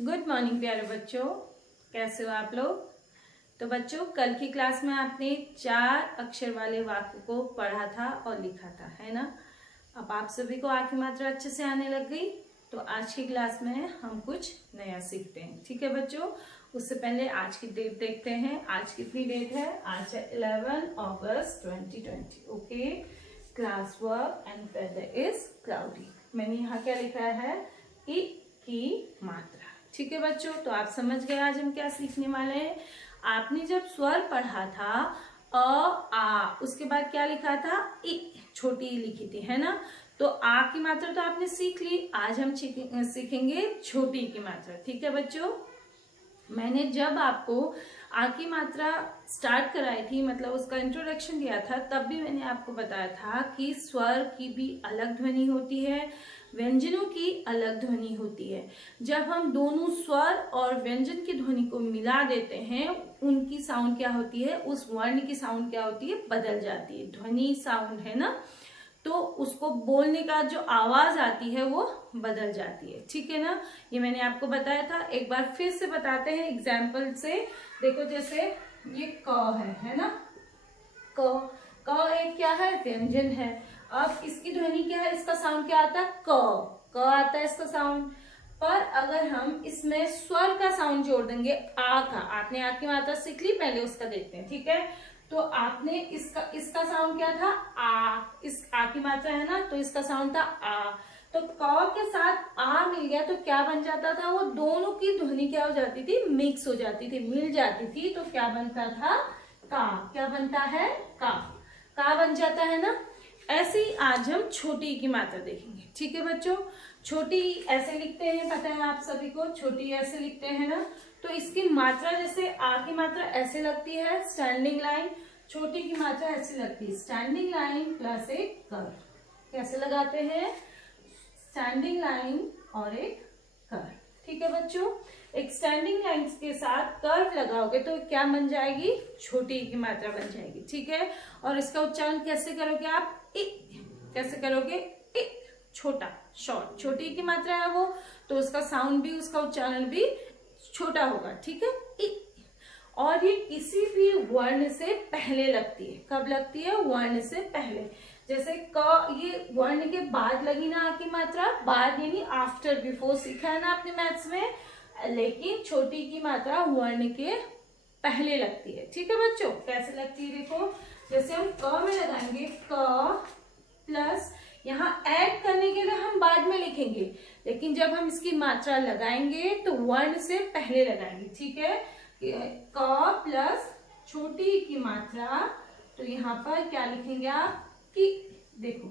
Good morning प्यारे बच्चों, कैसे हो आप लोग। तो बच्चों, कल की क्लास में आपने 4 अक्षर वाले वाक्य को पढ़ा था और लिखा था, है ना। अब आप सभी को आ की मात्रा अच्छे से आने लग गई। तो आज की क्लास में हम कुछ नया सीखते हैं, ठीक है बच्चों। उससे पहले आज की डेट देखते हैं। आज कितनी डेट है? आज है 11 अगस्त 2020। Okay, class work and weather is cloudy. मैंने यहाँ क्या लिखा है? इ की मात्रा। ठीक है बच्चों, तो आप समझ गए आज हम क्या सीखने वाले हैं। आपने जब स्वर पढ़ा था अ आ, उसके बाद क्या लिखा था? इ, छोटी ई लिखी थी, है ना। तो आ की मात्रा तो आपने सीख ली। आज हम सीखेंगे छोटी ई की मात्रा। ठीक है बच्चों, मैंने जब आपको आ की मात्रा स्टार्ट कराई थी, मतलब उसका इंट्रोडक्शन दिया था, तब भी मैंने आपको बताया था कि स्वर की भी अलग ध्वनि होती है, व्यंजनों की अलग ध्वनि होती है। जब हम दोनों स्वर और व्यंजन की ध्वनि को मिला देते हैं, उनकी साउंड क्या होती है, उस वर्ण की साउंड क्या होती है, बदल जाती है। ध्वनि साउंड है ना, तो उसको बोलने का जो आवाज आती है वो बदल जाती है। ठीक है ना, ये मैंने आपको बताया था। एक बार फिर से बताते हैं एग्जाम्पल से। देखो, जैसे ये क है ना। क एक क्या है? व्यंजन है। अब इसकी ध्वनि क्या है? इसका साउंड क्या आता है? क आता है इसका साउंड। पर अगर हम इसमें स्वर का साउंड जोड़ देंगे, आ का, आपने आ की मात्रा सीख ली, पहले उसका देखते हैं। ठीक है, तो आपने इसका साउंड क्या था? आ। इस आ की मात्रा है ना, तो इसका साउंड था आ। तो क के साथ आ मिल गया तो क्या बन जाता था? वो दोनों की ध्वनि क्या हो जाती थी? मिक्स हो जाती थी, मिल जाती थी। तो क्या बनता था? का। क्या बनता है? का बन जाता है ना। ऐसे ही आज हम छोटी की मात्रा देखेंगे। ठीक है बच्चों, छोटी ऐसे लिखते हैं, पता है आप सभी को, छोटी ऐसे लिखते हैं ना। तो इसकी मात्रा, जैसे आ की मात्रा ऐसे लगती है, स्टैंडिंग लाइन। छोटी की मात्रा ऐसे लगती है, स्टैंडिंग लाइन प्लस एक कर्व। कैसे लगाते हैं? स्टैंडिंग लाइन और एक कर्व। ठीक है बच्चों, एक स्टैंडिंग लाइन के साथ कर्व लगाओगे तो क्या बन जाएगी? छोटी की मात्रा बन जाएगी। ठीक है, और इसका उच्चारण कैसे करोगे आप? इ। कैसे करोगे? इ। छोटा, शॉर्ट। छोटी की मात्रा है वो, तो उसका साउंड भी, उसका उच्चारण भी छोटा होगा। ठीक है, इ। और ये किसी भी वर्ण से पहले लगती है। कब लगती है? वर्ण से पहले। जैसे क, ये वर्ण के बाद लगी ना आ की मात्रा, बाद यानी आफ्टर, बिफोर सीखा है ना आपने मैथ्स में। लेकिन छोटी की मात्रा वर्ण के पहले लगती है। ठीक है बच्चों, कैसे लगती है देखो, जैसे हम क में लगाएंगे क प्लस, यहाँ ऐड करने के लिए हम बाद में लिखेंगे, लेकिन जब हम इसकी मात्रा लगाएंगे तो वर्ण से पहले लगाएंगे। ठीक है, क प्लस छोटी की मात्रा, तो यहाँ पर क्या लिखेंगे आप? कि। देखो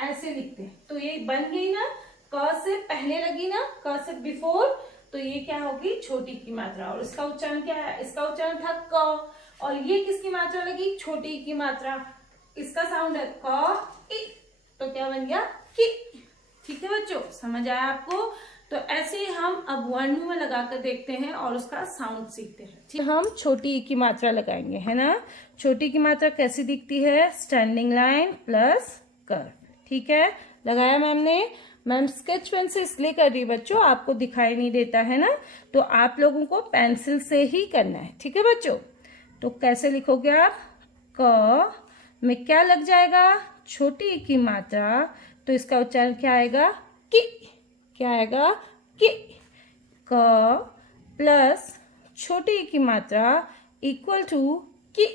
ऐसे लिखते हैं, तो ये बन गई ना, क से पहले लगी ना, क से बिफोर, तो ये क्या होगी? छोटी की मात्रा। और इसका उच्चारण क्या है? इसका उच्चारण था क, और ये किसकी मात्रा लगी? छोटी की मात्रा। इसका साउंड है क, इ, तो क्या बन गया? कि। ठीक है बच्चों, समझ आया आपको। तो ऐसे ही हम अब वर्णों में लगाकर देखते हैं और उसका साउंड सीखते हैं। ठीक, हम छोटी ई की मात्रा लगाएंगे, है ना। छोटी की मात्रा कैसी दिखती है? Standing line plus curve. ठीक है, लगाया मैम ने। मैम स्केच पेन से इसलिए कर रही बच्चों, आपको दिखाई नहीं देता है ना, तो आप लोगों को पेंसिल से ही करना है। ठीक है बच्चों, तो कैसे लिखोगे आप? क में क्या लग जाएगा? छोटी ई की मात्रा, तो इसका उच्चारण क्या आएगा? कि। क्या आएगा? कि। क प्लस छोटी ई की मात्रा इक्वल टू कि।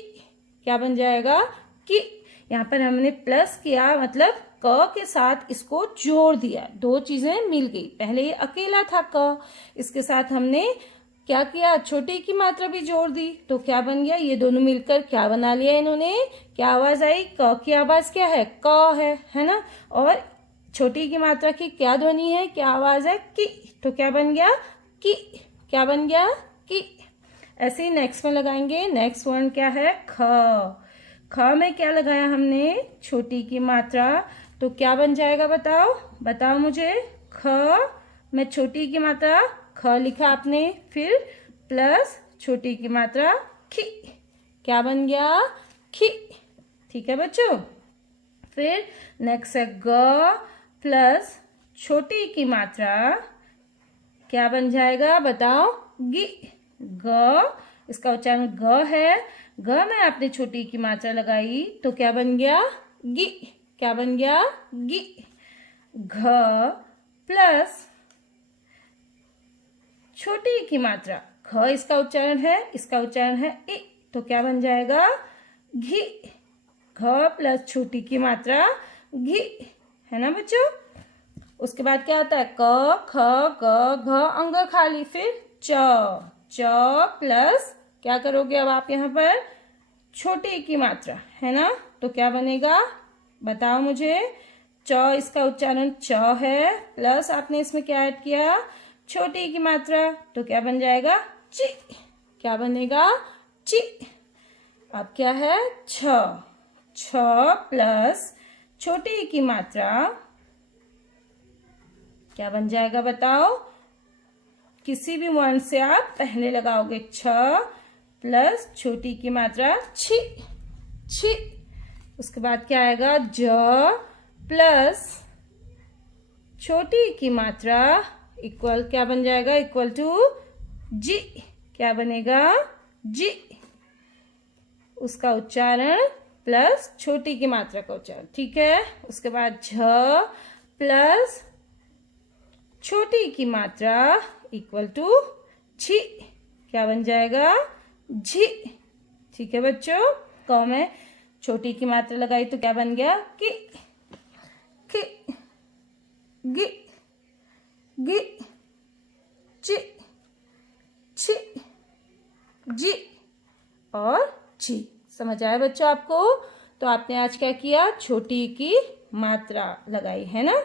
क्या बन जाएगा? कि। यहाँ पर हमने प्लस किया, मतलब क के साथ इसको जोड़ दिया, दो चीजें मिल गई। पहले ये अकेला था क, इसके साथ हमने क्या किया? छोटी की मात्रा भी जोड़ दी, तो क्या बन गया? ये दोनों मिलकर क्या बना लिया इन्होंने? क्या आवाज आई? क की आवाज क्या है? क है ना। और छोटी की मात्रा की क्या ध्वनि है, क्या आवाज है? कि। तो क्या बन गया? कि। क्या बन गया? कि। ऐसे ही नेक्स्ट में लगाएंगे। नेक्स्ट वर्ण क्या है? ख। ख में क्या लगाया हमने? छोटी की मात्रा, तो क्या बन जाएगा? बताओ बताओ मुझे। ख में छोटी की मात्रा ख लिखा आपने, फिर प्लस छोटी की मात्रा खी। क्या बन गया? खी। ठीक है बच्चों, फिर नेक्स्ट है ग प्लस छोटी की मात्रा क्या बन जाएगा बताओ? गी। ग, इसका उच्चारण ग है। ग में आपने छोटी की मात्रा लगाई तो क्या बन गया? गी। क्या बन गया? गी। घ प्लस छोटी की मात्रा ख, इसका उच्चारण है, इसका उच्चारण है इ, तो क्या बन जाएगा? घी। घ प्लस छोटी की मात्रा घी, है ना बच्चों? उसके बाद क्या आता है? क, ख, ग, घ, अंग खाली, फिर च। च प्लस क्या करोगे अब आप यहाँ पर? छोटी की मात्रा, है ना? तो क्या बनेगा बताओ मुझे? च, इसका उच्चारण च है, प्लस आपने इसमें क्या ऐड किया? छोटी की मात्रा, तो क्या बन जाएगा? ची। क्या बनेगा? ची। अब क्या है? छ। छ प्लस छोटी की मात्रा क्या बन जाएगा बताओ? किसी भी वर्ण से आप पहले लगाओगे। छ प्लस छोटी की मात्रा छी। छी। उसके बाद क्या आएगा? ज प्लस छोटी की मात्रा इक्वल क्या बन जाएगा? इक्वल टू जी। क्या बनेगा? जी। उसका उच्चारण प्लस छोटी की मात्रा का उच्चारण, ठीक है? उसके बाद झ प्लस छोटी की मात्रा इक्वल टू झी। क्या बन जाएगा? झी। ठीक है बच्चों? क में छोटी की मात्रा लगाई तो क्या बन गया? कि। कि। गी। गी। ची। छी। जी और जी। समझ आया बच्चों आपको? तो आपने आज क्या किया? छोटी की मात्रा लगाई, है ना?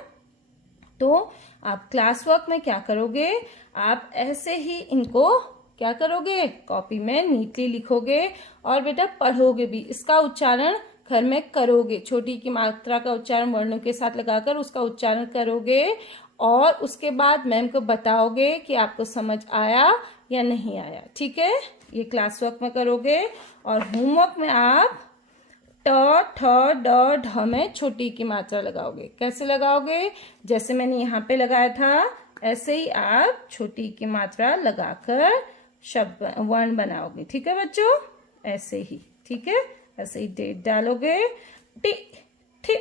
तो आप क्लास वर्क में क्या करोगे? आप ऐसे ही इनको क्या करोगे? कॉपी में नीटली लिखोगे और बेटा पढ़ोगे भी। इसका उच्चारण घर में करोगे। छोटी की मात्रा का उच्चारण वर्णों के साथ लगाकर उसका उच्चारण करोगे और उसके बाद मैम को बताओगे कि आपको समझ आया या नहीं आया। ठीक है? ये क्लास वर्क में करोगे और होमवर्क में आप ट, ठ, ड, ढ में छोटी की मात्रा लगाओगे। कैसे लगाओगे? जैसे मैंने यहाँ पे लगाया था ऐसे ही आप छोटी की मात्रा लगाकर शब्द वर्ण बनाओगे। ठीक है बच्चों? ऐसे ही, ठीक है? ऐसे ही डेट डालोगे, टी, ठी,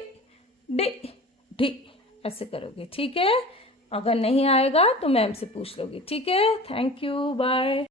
डी, ढी, ऐसे करोगे। ठीक है? अगर नहीं आएगा तो मैम से पूछ लोगे। ठीक है? Thank you, bye.